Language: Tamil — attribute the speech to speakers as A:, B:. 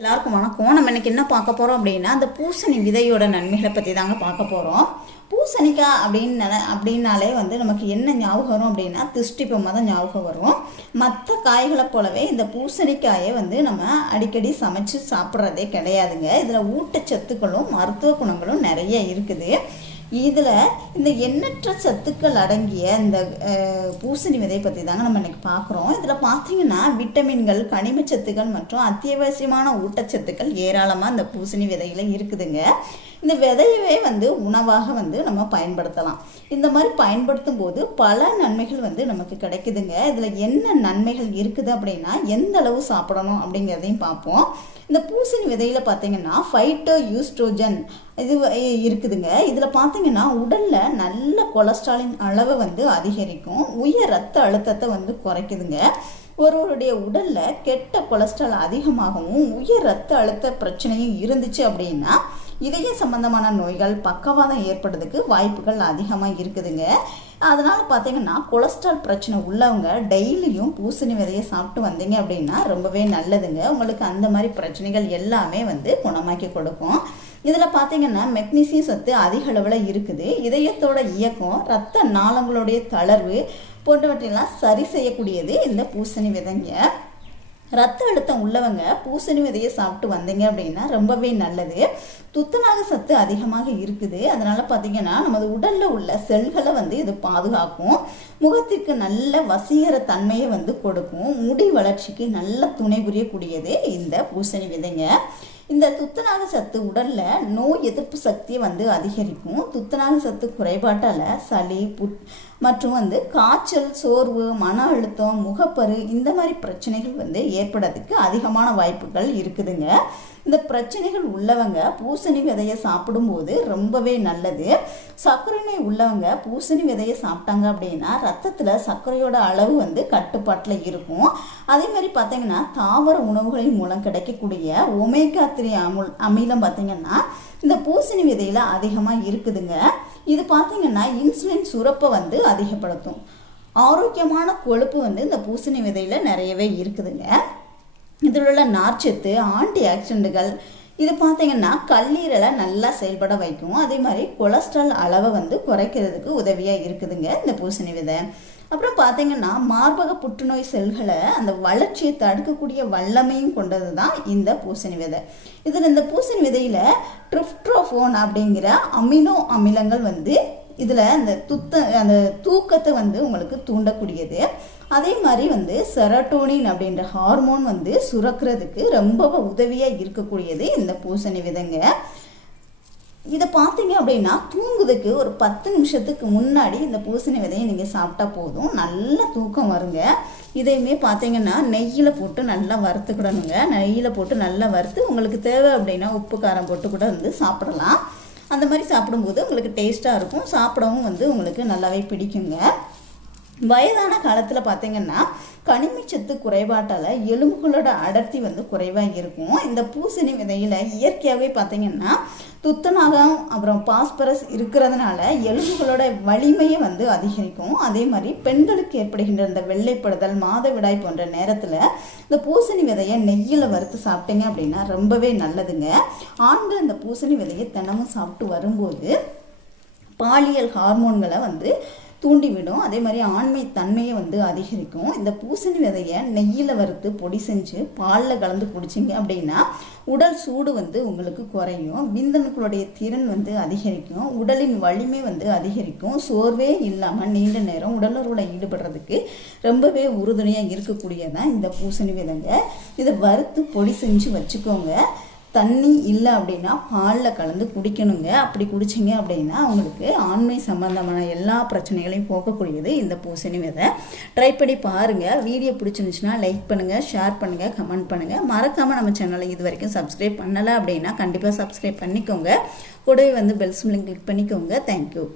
A: எல்லாருக்கும் வணக்கம். நம்ம இன்னைக்கு என்ன பார்க்க போகிறோம் அப்படின்னா அந்த பூசணி விதையோட நன்மைகளை பற்றி தாங்க பார்க்க போகிறோம் பூசணிக்காய் அப்படின்னு அப்படின்னாலே வந்து நமக்கு என்ன ஞாபகம் வரும் அப்படின்னா திருஷ்டிப்பமாக தான் ஞாபகம் வரும். மற்ற காய்களை போலவே இந்த பூசணிக்காயை வந்து நம்ம அடிக்கடி சமைச்சு சாப்பிட்றதே கிடையாதுங்க. இதில் ஊட்டச்சத்துக்களும் மருத்துவ குணங்களும் நிறைய இருக்குது. இதில் இந்த எண்ணற்ற சத்துக்கள் அடங்கிய இந்த பூசணி விதை பற்றி தாங்க நம்ம இன்னைக்கு பார்க்குறோம் இதில் பார்த்தீங்கன்னா விட்டமின்கள் கனிமச்சத்துக்கள் மற்றும் அத்தியாவசியமான ஊட்டச்சத்துக்கள் ஏராளமாக இந்த பூசணி விதையில் இருக்குதுங்க. இந்த விதையவே வந்து உணவாக வந்து நம்ம பயன்படுத்தலாம். இந்த மாதிரி பயன்படுத்தும் போது பல நன்மைகள் வந்து நமக்கு கிடைக்குதுங்க. இதில் என்ன நன்மைகள் இருக்குது அப்படின்னா எந்த அளவு சாப்பிடணும் அப்படிங்கிறதையும் பார்ப்போம். இந்த பூசணி விதையில் பார்த்தீங்கன்னா ஃபைட்டோ யூஸ்ட்ரோஜன் இது இருக்குதுங்க. இதில் பார்த்தீங்கன்னா உடலில் நல்ல கொலஸ்ட்ராலின் அளவை வந்து அதிகரிக்கும். உயர் ரத்த அழுத்தத்தை வந்து குறைக்குதுங்க. ஒருவருடைய உடலில் கெட்ட கொலஸ்ட்ரால் அதிகமாகவும் உயர் ரத்த அழுத்த பிரச்சனையும் இருந்துச்சு அப்படின்னா இதய சம்பந்தமான நோய்கள் பக்கவாதம் ஏற்படுறதுக்கு வாய்ப்புகள் அதிகமாக இருக்குதுங்க. அதனால் பார்த்தீங்கன்னா கொலஸ்ட்ரால் பிரச்சனை உள்ளவங்க டெய்லியும் பூசணி விதையை சாப்பிட்டு வந்தீங்க அப்படின்னா ரொம்பவே நல்லதுங்க. உங்களுக்கு அந்த மாதிரி பிரச்சனைகள் எல்லாமே வந்து குணமாக்கி கொடுக்கும். இதில் பார்த்தீங்கன்னா மெக்னீசியம் சத்து அதிக அளவில் இருக்குது. இதயத்தோட இயக்கம் ரத்த நாளங்களுடைய தளர்வு போன்றவற்றையெல்லாம் சரி செய்யக்கூடியது இந்த பூசணி விதைங்க. ரத்த அழுத்தம் உள்ளவங்க பூசணி விதையை சாப்பிட்டு வந்தீங்க அப்படின்னா ரொம்பவே நல்லது. துத்தநாக சத்து அதிகமாக இருக்குது. அதனால் பார்த்தீங்கன்னா நமது உடலில் உள்ள செல்களை வந்து இது பாதுகாக்கும். முகத்திற்கு நல்ல வசீகர தன்மையை வந்து கொடுக்கும். முடி வளர்ச்சிக்கு நல்ல துணை புரியக்கூடியது இந்த பூசணி விதைங்க. இந்த துத்தநாக சத்து உடலில் நோய் எதிர்ப்பு சக்தியை வந்து அதிகரிக்கும். துத்தநாக சத்து குறைபாட்டால் சளி புட் மற்றும் வந்து காய்ச்சல் சோர்வு மன அழுத்தம் முகப்பரு இந்த மாதிரி பிரச்சனைகள் வந்து ஏற்படுறதுக்கு அதிகமான வாய்ப்புகள் இருக்குதுங்க. இந்த பிரச்சனைகள் உள்ளவங்க பூசணி விதையை சாப்பிடும்போது ரொம்பவே நல்லது. சர்க்கரை நோய் உள்ளவங்க பூசணி விதையை சாப்பிட்டாங்க அப்படின்னா ரத்தத்தில் சர்க்கரையோட அளவு வந்து கட்டுப்பாட்டில் இருக்கும். அதே மாதிரி பார்த்தீங்கன்னா தாவர உணவுகளின் மூலம் கிடைக்கக்கூடிய ஒமேகா த்ரீ அமுல் அமிலம் பார்த்தீங்கன்னா இந்த பூசணி விதையில் அதிகமாக இருக்குதுங்க. இது பார்த்தீங்கன்னா இன்சுலின் சுரப்பை வந்து அதிகப்படுத்தும். ஆரோக்கியமான கொழுப்பு வந்து இந்த பூசணி விதையில் நிறையவே இருக்குதுங்க. இதில் உள்ள நார்ச்சத்து ஆன்டி ஆக்சிடென்ட்டுகள் இது பார்த்தீங்கன்னா கல்லீரலை நல்லா செயல்பட வைக்கும். அதே மாதிரி கொலஸ்ட்ரால் அளவை வந்து குறைக்கிறதுக்கு உதவியாக இருக்குதுங்க இந்த பூசணி விதை. அப்புறம் பார்த்தீங்கன்னா மார்பக புற்றுநோய் செல்களை அந்த வளர்ச்சியை தடுக்கக்கூடிய வல்லமையும் கொண்டது தான் இந்த பூசணி விதை. இதில் இந்த பூசணி விதையில் ட்ரிப்ட்ரோஃபோன் அப்படிங்கிற அமினோ அமிலங்கள் வந்து இதில் அந்த துத்த அந்த தூக்கத்தை வந்து உங்களுக்கு தூண்டக்கூடியது. அதே மாதிரி வந்து செரட்டோனின் அப்படின்ற ஹார்மோன் வந்து சுரக்கிறதுக்கு ரொம்ப உதவியாக இருக்கக்கூடியது இந்த பூசணி விதைங்க. இதை பார்த்தீங்க அப்படின்னா தூங்குறதுக்கு ஒரு பத்து நிமிஷத்துக்கு முன்னாடி இந்த பூசணி விதையை நீங்கள் சாப்பிட்டா போதும். நல்ல தூக்கம் வருங்க. இதையுமே பார்த்தீங்கன்னா நெய்யில் போட்டு நல்லா வறுத்துக்கிடணுங்க. நெய்யில் போட்டு நல்லா வறுத்து உங்களுக்கு தேவை அப்படின்னா உப்பு காரம் போட்டு கூட வந்து சாப்பிடலாம். அந்த மாதிரி சாப்பிடும்போது உங்களுக்கு டேஸ்ட்டாக இருக்கும். சாப்பிடவும் வந்து உங்களுக்கு நல்லாவே பிடிக்குங்க. வயதான காலத்தில் பார்த்தீங்கன்னா கனிமிச்சத்து குறைபாட்டால் எலும்புகளோட அடர்த்தி வந்து குறைவாக இருக்கும். இந்த பூசணி விதையில் இயற்கையாகவே பார்த்தீங்கன்னா துத்தநாகம் அப்புறம் பாஸ்பரஸ் இருக்கிறதுனால எலும்புகளோட வலிமையை வந்து அதிகரிக்கும். அதே மாதிரி பெண்களுக்கு ஏற்படுகின்ற இந்த வெள்ளைப்படுதல் மாதவிடாய் போன்ற நேரத்தில் இந்த பூசணி விதையை நெய்யில் வறுத்து சாப்பிட்டீங்க அப்படின்னா ரொம்பவே நல்லதுங்க. ஆண்கள் இந்த பூசணி விதையை தினமும் சாப்பிட்டு வரும்போது பாலியல் ஹார்மோன்களை வந்து தூண்டிவிடும். அதே மாதிரி ஆண்மை தன்மையை வந்து அதிகரிக்கும். இந்த பூசணி விதையை நெய்யில் வறுத்து பொடி செஞ்சு பாலில் கலந்து குடிச்சிங்க அப்படின்னா உடல் சூடு வந்து உங்களுக்கு குறையும். விந்தணுக்களுடைய திறன் வந்து அதிகரிக்கும். உடலின் வலிமை வந்து அதிகரிக்கும். சோர்வே இல்லாமல் நீண்ட நேரம் உடலுறவில் ஈடுபடுறதுக்கு ரொம்பவே உறுதுணையாக இருக்கக்கூடியதான் இந்த பூசணி விதைங்க. இதை வறுத்து பொடி செஞ்சு வச்சுக்கோங்க. தண்ணி இல்லை அப்படின்னா பாலில் கலந்து குடிக்கணுங்க. அப்படி குடிச்சிங்க அப்படின்னா அவங்களுக்கு ஆண்மை சம்பந்தமான எல்லா பிரச்சனைகளையும் போக்கக்கூடியது இந்த பூசணி விதை. ட்ரை பண்ணி பாருங்கள் வீடியோ பிடிச்சிருந்துச்சுன்னா லைக் பண்ணுங்கள் ஷேர் பண்ணுங்கள் கமெண்ட் பண்ணுங்கள் மறக்காமல் நம்ம சேனலை இது வரைக்கும் சப்ஸ்கிரைப் பண்ணலை அப்படின்னா கண்டிப்பாக சப்ஸ்கிரைப் பண்ணிக்கோங்க. கூடவே வந்து பெல்ஸ் கிளிக் பண்ணிக்கோங்க. தேங்க்யூ